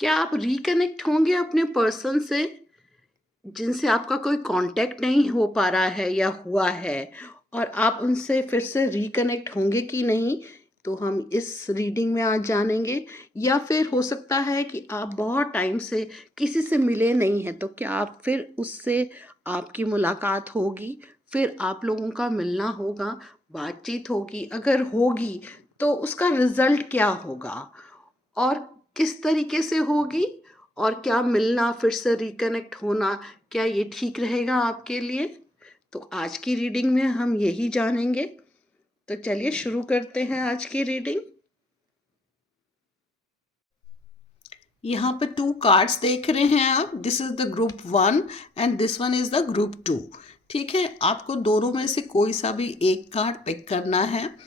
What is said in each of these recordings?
क्या आप रिकनेक्ट होंगे अपने पर्सन से जिनसे आपका कोई कांटेक्ट नहीं हो पा रहा है या हुआ है और आप उनसे फिर से रिकनेक्ट होंगे कि नहीं? तो हम इस रीडिंग में आज जानेंगे। या फिर हो सकता है कि आप बहुत टाइम से किसी से मिले नहीं हैं, तो क्या आप फिर उससे आपकी मुलाकात होगी, फिर आप लोगों का मिलना होगा, बातचीत होगी। अगर होगी तो उसका रिजल्ट क्या होगा और किस तरीके से होगी, और क्या मिलना फिर से रिकनेक्ट होना, क्या ये ठीक रहेगा आपके लिए? तो आज की रीडिंग में हम यही जानेंगे। तो चलिए शुरू करते हैं आज की रीडिंग। यहाँ पे 2 कार्ड्स देख रहे हैं आप। This is the group 1 and this one is the group 2। ठीक है, आपको दोनों में से कोई सा भी एक कार्ड पिक करना है।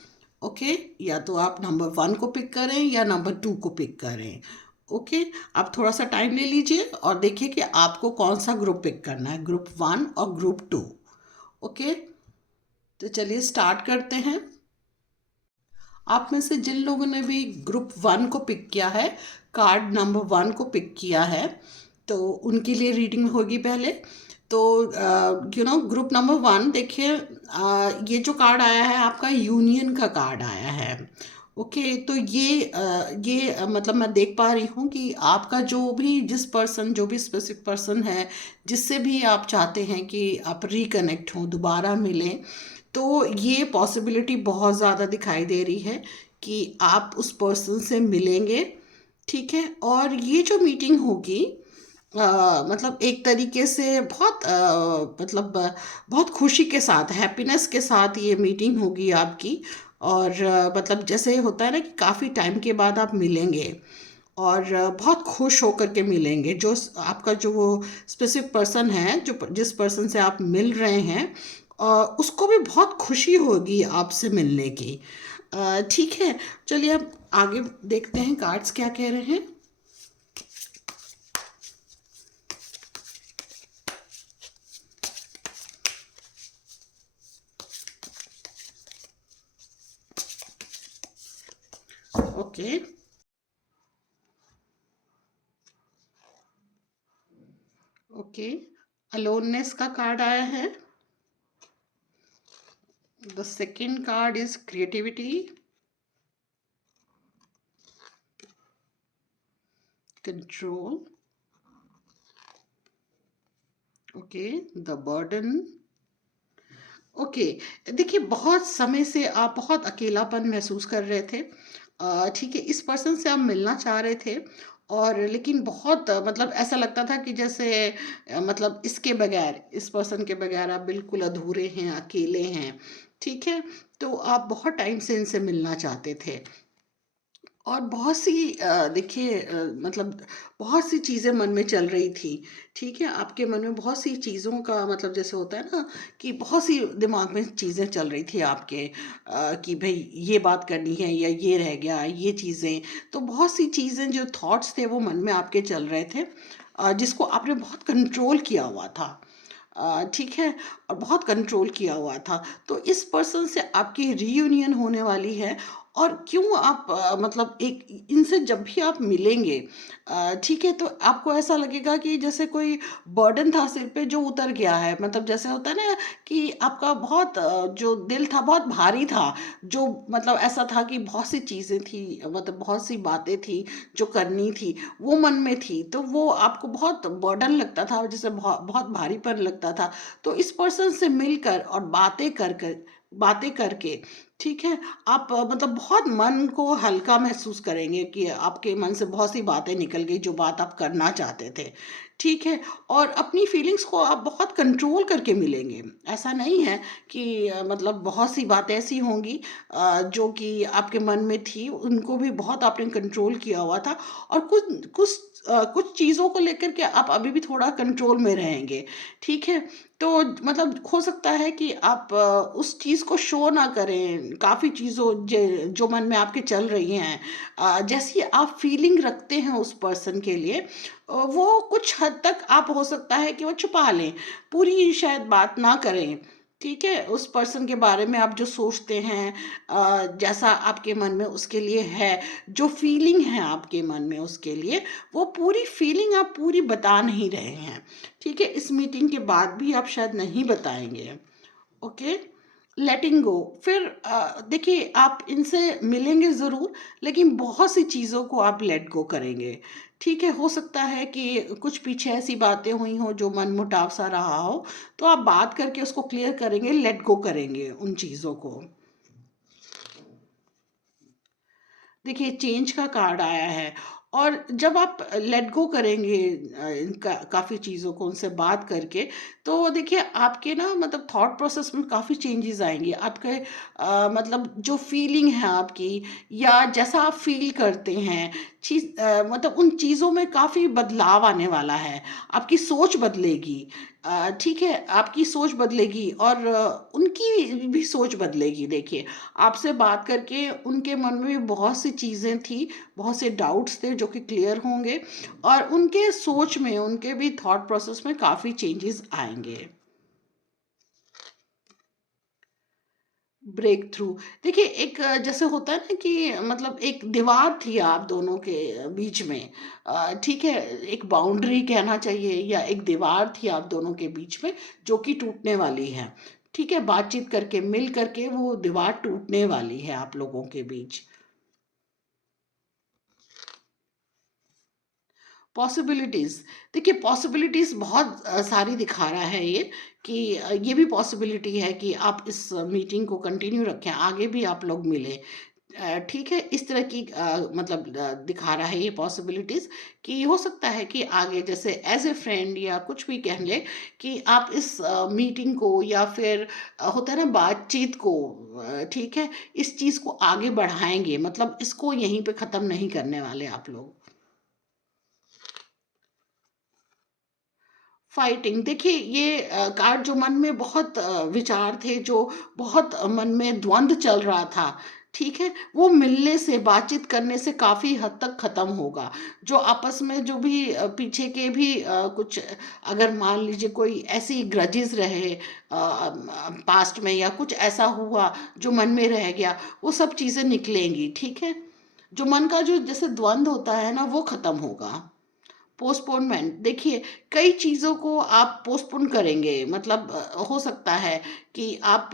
ओके, या तो आप नंबर 1 को पिक करें या नंबर 2 को पिक करें। ओके, आप थोड़ा सा टाइम ले लीजिए और देखिए कि आपको कौन सा ग्रुप पिक करना है, ग्रुप 1 और ग्रुप 2। ओके, तो चलिए स्टार्ट करते हैं। आप में से जिन लोगों ने भी ग्रुप 1 को पिक किया है, कार्ड नंबर 1 को पिक किया है, तो उनके लिए रीडिंग होगी पहले। तो ग्रुप नंबर 1 देखिए, ये जो कार्ड आया है आपका यूनियन का कार्ड आया है। ओके, तो मतलब मैं देख पा रही हूँ कि आपका जो भी स्पेसिफिक पर्सन है, जिससे भी आप चाहते हैं कि आप रिकनेक्ट हों, दोबारा मिलें, तो ये पॉसिबिलिटी बहुत ज़्यादा दिखाई दे रही है कि आप उस पर्सन से मिलेंगे। ठीक है, और ये जो मीटिंग होगी, मतलब एक तरीके से बहुत खुशी के साथ, हैप्पीनेस के साथ ये मीटिंग होगी आपकी। और मतलब जैसे होता है ना कि काफ़ी टाइम के बाद आप मिलेंगे और बहुत खुश होकर के मिलेंगे। आपका जो वो स्पेसिफिक पर्सन है, जिस पर्सन से आप मिल रहे हैं, उसको भी बहुत खुशी होगी आपसे मिलने की। ठीक है, चलिए अब आगे देखते हैं कार्ड्स क्या कह रहे हैं। ओके, ओके, अलोननेस का कार्ड आया है। The second card is creativity, control. Okay, the burden. Okay, देखिए बहुत समय से आप बहुत अकेलापन महसूस कर रहे थे। ठीक है, इस पर्सन से आप मिलना चाह रहे थे, और लेकिन बहुत मतलब ऐसा लगता था कि जैसे मतलब इसके बगैर, इस पर्सन के बगैर आप बिल्कुल अधूरे हैं, अकेले हैं। ठीक है, तो आप बहुत टाइम से इनसे मिलना चाहते थे। और बहुत सी देखिए मतलब बहुत सी चीज़ें मन में चल रही थी। ठीक है, आपके मन में बहुत सी चीज़ों का मतलब जैसे होता है ना कि बहुत सी दिमाग में चीज़ें चल रही थी आपके, कि भई ये बात करनी है या ये रह गया, ये चीज़ें। तो बहुत सी चीज़ें, जो थॉट्स थे वो मन में आपके चल रहे थे, जिसको आपने बहुत कंट्रोल किया हुआ था। ठीक है, और बहुत कंट्रोल किया हुआ था। तो इस पर्सन से आपकी रीयूनियन होने वाली है। और क्यों आप मतलब एक इनसे जब भी आप मिलेंगे, ठीक है, तो आपको ऐसा लगेगा कि जैसे कोई बर्डन था सिर पे जो उतर गया है। मतलब जैसे होता है ना कि आपका बहुत जो दिल था बहुत भारी था, जो मतलब ऐसा था कि बहुत सी चीज़ें थी, मतलब बहुत सी बातें थी जो करनी थी, वो मन में थी, तो वो आपको बहुत बर्डन लगता था, जैसे बहुत बहुत भारीपन लगता था। तो इस पर्सन से मिलकर और बातें करके, ठीक है, आप मतलब बहुत मन को हल्का महसूस करेंगे कि आपके मन से बहुत सी बातें निकल गई, जो बात आप करना चाहते थे। ठीक है, और अपनी फीलिंग्स को आप बहुत कंट्रोल करके मिलेंगे। ऐसा नहीं है कि मतलब बहुत सी बातें ऐसी होंगी जो कि आपके मन में थी, उनको भी बहुत आपने कंट्रोल किया हुआ था। और कुछ चीज़ों को लेकर के आप अभी भी थोड़ा कंट्रोल में रहेंगे। ठीक है, तो मतलब हो सकता है कि आप उस चीज़ को शो ना करें, काफ़ी चीज़ों जो मन में आपके चल रही हैं, जैसी आप फीलिंग रखते हैं उस पर्सन के लिए, वो कुछ हद तक आप हो सकता है कि वो छुपा लें, पूरी शायद बात ना करें। ठीक है? उस पर्सन के बारे में आप जो सोचते हैं, जैसा आपके मन में उसके लिए है, जो फीलिंग है आपके मन में उसके लिए, वो पूरी फीलिंग आप पूरी बता नहीं रहे हैं। ठीक है? इस मीटिंग के बाद भी आप शायद नहीं बताएँगे। ओके? लेटिंग गो। फिर देखिए, आप इनसे मिलेंगे ज़रूर, लेकिन बहुत सी चीज़ों को आप लेट गो करेंगे। ठीक है? हो सकता है कि कुछ पीछे ऐसी बातें हुई हों जो मनमुटाव सा रहा हो, तो आप बात करके उसको क्लियर करेंगे, लेट गो करेंगे उन चीज़ों को। देखिए, चेंज का कार्ड आया है, और जब आप लेट गो करेंगे काफ़ी चीज़ों को उनसे बात करके, तो देखिए आपके ना मतलब थॉट प्रोसेस में काफ़ी चेंजेस आएंगे आपके। मतलब जो फीलिंग है आपकी, या जैसा आप फील करते हैं, मतलब उन चीज़ों में काफ़ी बदलाव आने वाला है। आपकी सोच बदलेगी। ठीक है, आपकी सोच बदलेगी, और उनकी भी सोच बदलेगी। देखिए, आपसे बात करके उनके मन में भी बहुत सी चीज़ें थी, बहुत से डाउट्स थे जो कि क्लियर होंगे, और उनके सोच में, उनके भी थॉट प्रोसेस में काफ़ी चेंजेस आएँगे। Breakthrough. देखिए, एक जैसे होता है ना कि मतलब एक दीवार थी आप दोनों के बीच में, ठीक है? एक बाउंड्री कहना चाहिए, या एक दीवार थी आप दोनों के बीच में, जो कि टूटने वाली है। ठीक है? बातचीत करके, मिल करके वो दीवार टूटने वाली है आप लोगों के बीच। पॉसिबिलिटीज़। देखिए, पॉसिबिलिटीज़ बहुत सारी दिखा रहा है ये, कि ये भी पॉसिबिलिटी है कि आप इस मीटिंग को कंटिन्यू रखें, आगे भी आप लोग मिलें। ठीक है? इस तरह की मतलब दिखा रहा है ये पॉसिबिलिटीज़, कि हो सकता है कि आगे जैसे एज़ ए फ्रेंड या कुछ भी कह लें, कि आप इस मीटिंग को, या फिर होता है ना बातचीत को, ठीक है? इस चीज़ को आगे बढ़ाएँगे, मतलब इसको यहीं पे ख़त्म नहीं करने वाले आप लोग। फाइटिंग। देखिए, ये कार्ड जो मन में बहुत विचार थे, जो बहुत मन में द्वंद चल रहा था, ठीक है? वो मिलने से, बातचीत करने से काफ़ी हद तक ख़त्म होगा। जो आपस में जो भी पीछे के भी कुछ, अगर मान लीजिए कोई ऐसी ग्रजेस रहे पास्ट में, या कुछ ऐसा हुआ जो मन में रह गया, वो सब चीज़ें निकलेंगी, ठीक है? जो मन का जो जैसे द्वंद होता है ना, वो ख़त्म होगा। पोस्टपोनमेंट। देखिए, कई चीज़ों को आप पोस्टपोन करेंगे, मतलब हो सकता है कि आप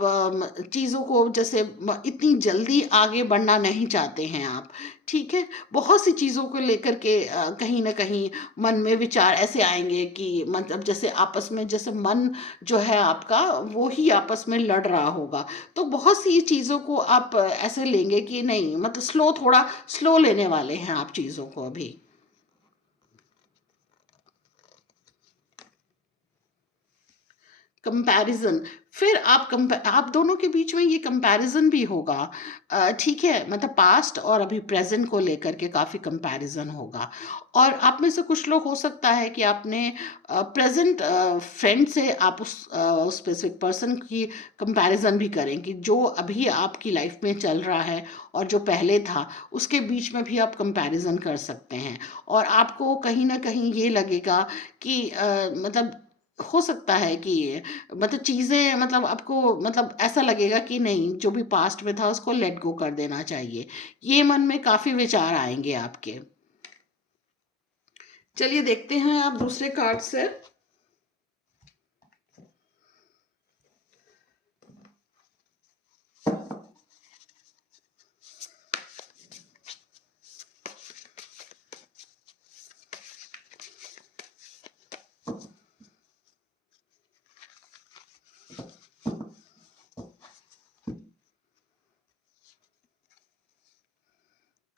चीज़ों को जैसे इतनी जल्दी आगे बढ़ना नहीं चाहते हैं आप, ठीक है? बहुत सी चीज़ों को लेकर के कहीं न कहीं मन में विचार ऐसे आएँगे कि मतलब जैसे आपस में, जैसे मन जो है आपका, वो ही आपस में लड़ रहा होगा। तो बहुत सी चीज़ों को आप ऐसे लेंगे कि नहीं, मतलब थोड़ा स्लो लेने वाले हैं आप चीज़ों को अभी। कंपैरिज़न। फिर आप दोनों के बीच में ये कंपैरिज़न भी होगा। ठीक है? मतलब पास्ट और अभी प्रेज़ेंट को लेकर के काफ़ी कंपैरिज़न होगा, और आप में से कुछ लोग, हो सकता है कि आपने प्रेज़ेंट फ्रेंड से आप उस स्पेसिफ़िक पर्सन की कंपैरिज़न भी करें, कि जो अभी आपकी लाइफ़ में चल रहा है और जो पहले था, उसके बीच में भी आप कंपैरिज़न कर सकते हैं। और आपको कहीं न कहीं ये लगेगा कि मतलब हो सकता है कि मतलब चीज़ें, मतलब आपको मतलब ऐसा लगेगा कि नहीं, जो भी पास्ट में था उसको लेट गो कर देना चाहिए। ये मन में काफ़ी विचार आएँगे आपके। चलिए, देखते हैं आप दूसरे कार्ड से।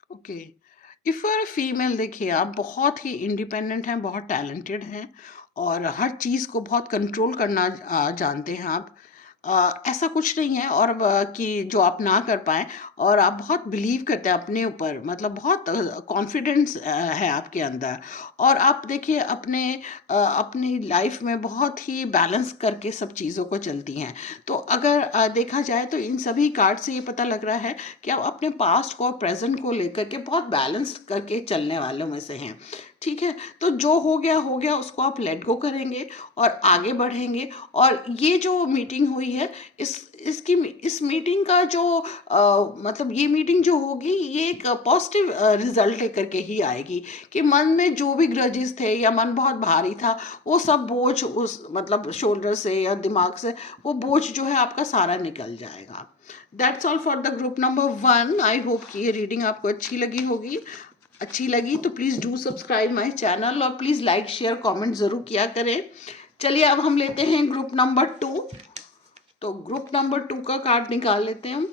Okay. If you are a female, देखिए, आप बहुत ही इंडिपेंडेंट हैं, बहुत टैलेंटेड हैं, और हर चीज़ को बहुत कंट्रोल करना जानते हैं आप। ऐसा कुछ नहीं है, और कि जो आप ना कर पाएँ, और आप बहुत बिलीव करते हैं अपने ऊपर, मतलब बहुत कॉन्फिडेंस है आपके अंदर, और आप देखिए अपनी लाइफ में बहुत ही बैलेंस करके सब चीज़ों को चलती हैं। तो अगर देखा जाए तो इन सभी कार्ड से ये पता लग रहा है कि आप अपने पास्ट को और प्रेज़ेंट को लेकर के बहुत बैलेंस्ड करके चलने वालों में से हैं। ठीक है? तो जो हो गया उसको आप लेट गो करेंगे और आगे बढ़ेंगे। और ये जो मीटिंग हुई है, इस मीटिंग का जो मतलब ये मीटिंग जो होगी, ये एक पॉजिटिव रिजल्ट लेकर के ही आएगी, कि मन में जो भी ग्रजेस थे या मन बहुत भारी था, वो सब बोझ उस मतलब शोल्डर से या दिमाग से, वो बोझ जो है आपका सारा निकल जाएगा। That's all for the group number 1। I hope कि ये रीडिंग आपको अच्छी लगी होगी। अच्छी लगी तो please do subscribe my channel, और प्लीज़ लाइक शेयर कमेंट ज़रूर किया करें। चलिए अब हम लेते हैं ग्रुप नंबर 2। तो ग्रुप नंबर 2 का कार्ड निकाल लेते हैं हम।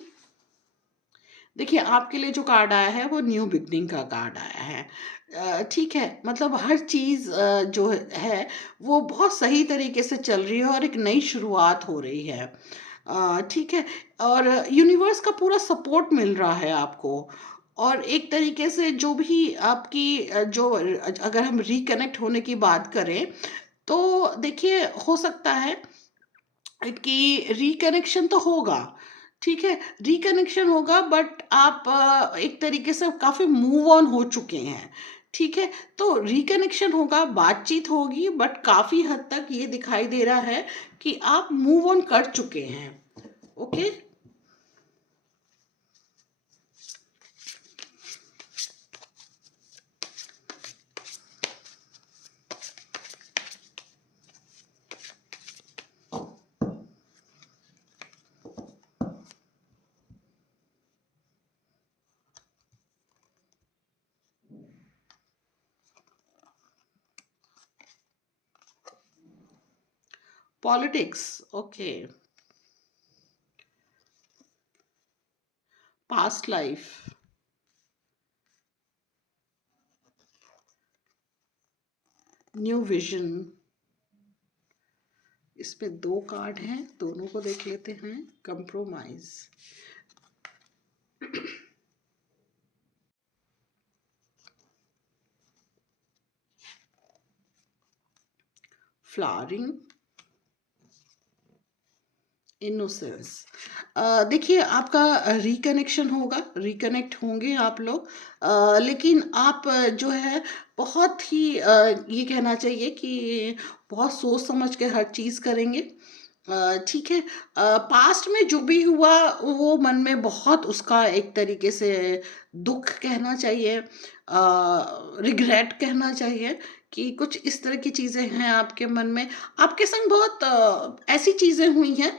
देखिए, आपके लिए जो कार्ड आया है वो न्यू बिगनिंग का कार्ड आया है। ठीक है, मतलब हर चीज़ जो है वो बहुत सही तरीके से चल रही है और एक नई शुरुआत हो रही है। ठीक है, और यूनिवर्स का पूरा सपोर्ट मिल रहा है आपको। और एक तरीके से जो भी आपकी अगर हम रिकनेक्ट होने की बात करें, तो देखिए हो सकता है कि रिकनेक्शन तो होगा, ठीक है? रिकनेक्शन होगा, बट आप एक तरीके से काफ़ी मूव ऑन हो चुके हैं, ठीक है? तो रिकनेक्शन होगा, बातचीत होगी, बट काफ़ी हद तक ये दिखाई दे रहा है कि आप मूव ऑन कर चुके हैं। Okay? Politics, okay. Past life, new vision. इसमें 2 कार्ड हैं, दोनों को देख लेते हैं। Compromise, flowering, innocence. देखिए, आपका रिकनेक्शन होगा, रिकनेक्ट होंगे आप लोग। लेकिन आप जो है बहुत ही ये कहना चाहिए कि बहुत सोच समझ के हर चीज़ करेंगे। ठीक है। पास्ट में जो भी हुआ वो मन में बहुत उसका एक तरीके से दुख कहना चाहिए, रिग्रेट कहना चाहिए, कि कुछ इस तरह की चीज़ें हैं आपके मन में। आपके संग बहुत ऐसी चीज़ें हुई हैं,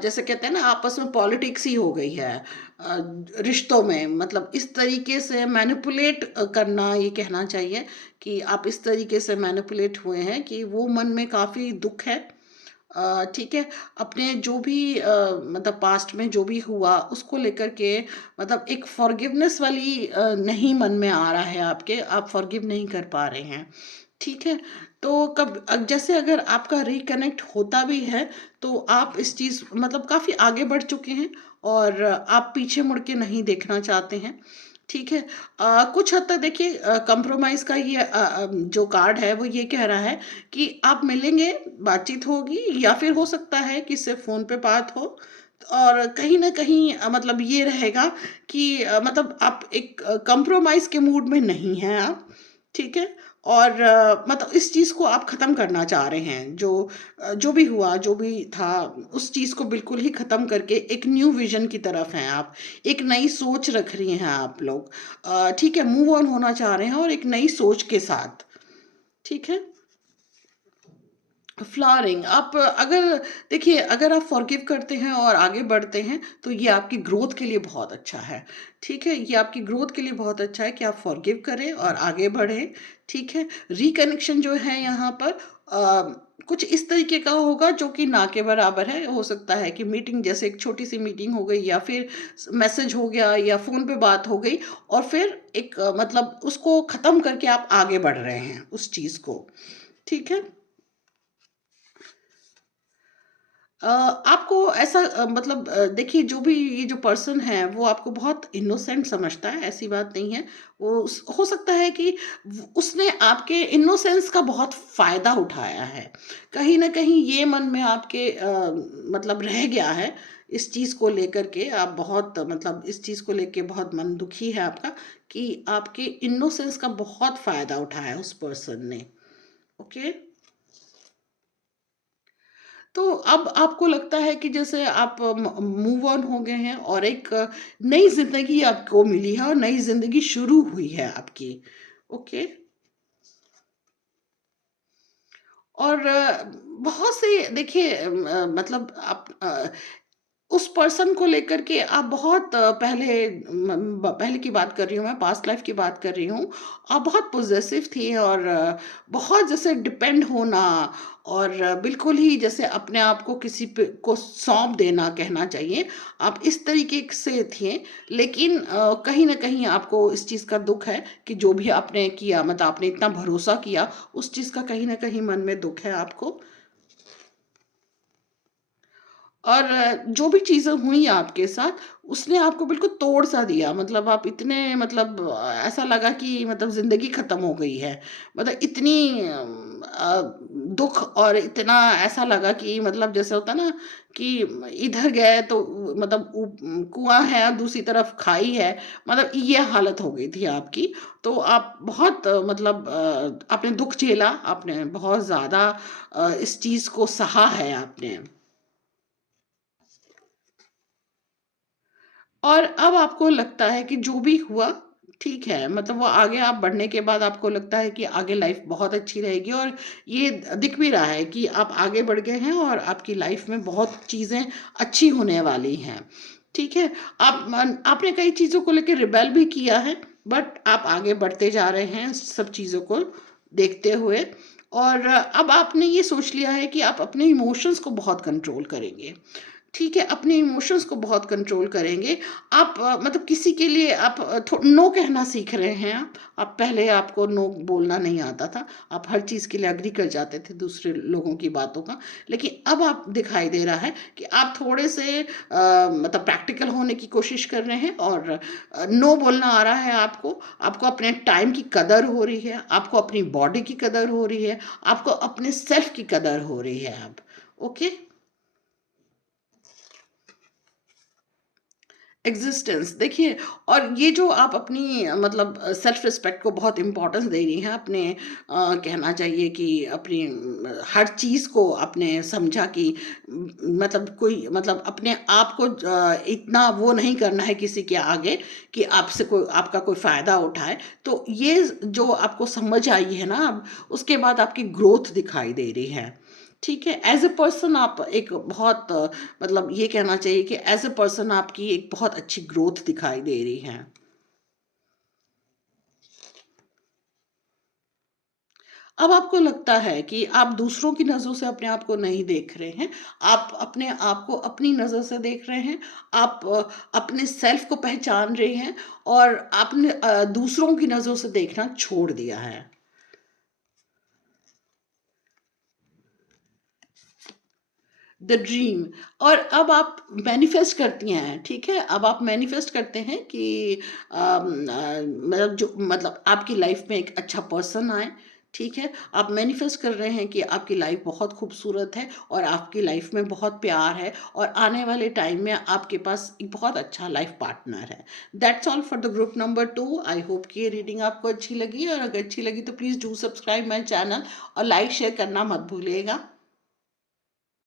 जैसे कहते हैं ना, आपस में पॉलिटिक्स ही हो गई है अ, रिश्तों में। मतलब इस तरीके से मैनिपुलेट करना, ये कहना चाहिए कि आप इस तरीके से मैनिपुलेट हुए हैं कि वो मन में काफ़ी दुख है। ठीक है, अपने जो भी मतलब पास्ट में जो भी हुआ उसको लेकर के, मतलब एक फॉरगिवनेस वाली नहीं मन में आ रहा है आपके, आप फॉरगिव नहीं कर पा रहे हैं। ठीक है, तो जैसे अगर आपका रिकनेक्ट होता भी है, तो आप इस चीज़ मतलब काफ़ी आगे बढ़ चुके हैं, और आप पीछे मुड़ के नहीं देखना चाहते हैं। ठीक है। कुछ हद तक देखिए, कंप्रोमाइज़ का ये जो कार्ड है वो ये कह रहा है कि आप मिलेंगे, बातचीत होगी, या फिर हो सकता है कि सिर्फ़ फ़ोन पे बात हो। और कहीं न कहीं मतलब ये रहेगा कि मतलब आप एक कंप्रोमाइज़ के मूड में नहीं हैं आप, ठीक है? और मतलब इस चीज़ को आप ख़त्म करना चाह रहे हैं, जो भी हुआ, जो भी था, उस चीज़ को बिल्कुल ही ख़त्म करके एक न्यू विज़न की तरफ हैं आप। एक नई सोच रख रही हैं आप लोग। ठीक है, मूव ऑन होना चाह रहे हैं और एक नई सोच के साथ, ठीक है? फ्लावरिंग, आप अगर देखिए, अगर आप फॉरगिव करते हैं और आगे बढ़ते हैं, तो ये आपकी ग्रोथ के लिए बहुत अच्छा है। ठीक है, ये आपकी ग्रोथ के लिए बहुत अच्छा है कि आप फॉरगिव करें और आगे बढ़ें। ठीक है, रिकनेक्शन जो है यहाँ पर कुछ इस तरीके का होगा जो कि ना के बराबर है। हो सकता है कि मीटिंग, जैसे एक छोटी सी मीटिंग हो गई, या फिर मैसेज हो गया, या फ़ोन पे बात हो गई, और फिर एक मतलब उसको ख़त्म करके आप आगे बढ़ रहे हैं उस चीज़ को। ठीक है। आपको ऐसा मतलब देखिए, जो भी ये जो पर्सन है वो आपको बहुत इनोसेंट समझता है, ऐसी बात नहीं है। हो सकता है कि उसने आपके इनोसेंस का बहुत फ़ायदा उठाया है। कहीं ना कहीं ये मन में आपके मतलब रह गया है इस चीज़ को लेकर के आप बहुत मतलब इस चीज़ को लेके बहुत मन दुखी है आपका कि आपके इनोसेंस का बहुत फ़ायदा उठाया उस पर्सन ने। ओके? तो अब आपको लगता है कि जैसे आप मूव ऑन हो गए हैं और एक नई ज़िंदगी आपको मिली है और नई ज़िंदगी शुरू हुई है आपकी। ओके? और बहुत से देखिए मतलब आप उस पर्सन को लेकर के आप बहुत पहले की बात कर रही हूँ मैं, पास्ट लाइफ की बात कर रही हूँ। आप बहुत पॉसेसिव थी और बहुत जैसे डिपेंड होना और बिल्कुल ही जैसे अपने आप को किसी पे को सौंप देना कहना चाहिए। आप इस तरीके से थे, लेकिन कहीं न कहीं आपको इस चीज़ का दुःख है कि जो भी आपने किया मतलब आपने इतना भरोसा किया, उस चीज़ का कहीं न कहीं मन में दुःख है आपको। और जो भी चीज़ें हुई आपके साथ, उसने आपको बिल्कुल तोड़-सा दिया। मतलब आप इतने मतलब ऐसा लगा कि मतलब ज़िंदगी ख़त्म हो गई है। मतलब इतनी दुःख और इतना ऐसा लगा कि मतलब जैसे होता है ना कि इधर गए तो मतलब कुआँ है, दूसरी तरफ खाई है। मतलब ये हालत हो गई थी आपकी। तो आप बहुत मतलब आपने दुःख झेला, आपने बहुत ज़्यादा इस चीज़ को सहा है आपने। और अब आपको लगता है कि जो भी हुआ, ठीक है, मतलब वो आगे आप बढ़ने के बाद आपको लगता है कि आगे लाइफ़ बहुत अच्छी रहेगी और ये दिख भी रहा है कि आप आगे बढ़ गए हैं और आपकी लाइफ़ में बहुत चीज़ें अच्छी होने वाली हैं, ठीक है? आपने कई चीज़ों को लेके रिबेल भी किया है, बट आप आगे बढ़ते जा रहे हैं सब चीज़ों को देखते हुए और अब आपने ये सोच लिया है कि आप अपने इमोशंस को बहुत कंट्रोल करेंगे। ठीक है, अपने इमोशंस को बहुत कंट्रोल करेंगे। आप मतलब किसी के लिए आप नो कहना सीख रहे हैं आप। पहले आपको नो बोलना नहीं आता था। आप हर चीज़ के लिए एग्री कर जाते थे दूसरे लोगों की बातों का। लेकिन अब आप दिखाई दे रहा है कि आप थोड़े से मतलब प्रैक्टिकल होने की कोशिश कर रहे हैं और नो बोलना आ रहा है आपको। आपको अपने टाइम की कदर हो रही है, आपको अपनी बॉडी की कदर हो रही है, आपको अपने सेल्फ की कदर हो रही है अब। ओके? एग्जिस्टेंस देखिए और ये जो आप अपनी मतलब सेल्फ रिस्पेक्ट को बहुत इम्पोर्टेंस दे रही हैं अपने कहना चाहिए कि अपनी हर चीज़ को आपने समझा कि मतलब कोई मतलब अपने आप को इतना वो नहीं करना है किसी के आगे कि आपसे कोई आपका कोई फ़ायदा उठाए तो ये जो आपको समझ आई है ना अब उसके बाद आपकी ग्रोथ दिखाई दे रही है ठीक है एज ए पर्सन आप एक बहुत मतलब ये कहना चाहिए कि एज़ अ पर्सन आपकी एक बहुत अच्छी ग्रोथ दिखाई दे रही है। अब आपको लगता है कि आप दूसरों की नज़रों से अपने आप को नहीं देख रहे हैं, आप अपने आप को अपनी नज़र से देख रहे हैं, आप अपने सेल्फ को पहचान रहे हैं और आपने दूसरों की नज़रों से देखना छोड़ दिया है। द ड्रीम और अब आप मैनिफेस्ट करती हैं, ठीक है? अब आप मैनिफेस्ट करते हैं कि मतलब जो मतलब आपकी लाइफ में एक अच्छा पर्सन आए, ठीक है? आप मैनिफेस्ट कर रहे हैं कि आपकी लाइफ बहुत खूबसूरत है और आपकी लाइफ में बहुत प्यार है और आने वाले टाइम में आपके पास एक बहुत अच्छा लाइफ पार्टनर है। That's all for the group number 2 I hope कि ये रीडिंग आपको अच्छी लगी और अगर अच्छी लगी तो please do subscribe my channel और लाइक शेयर करना मत भूलिएगा।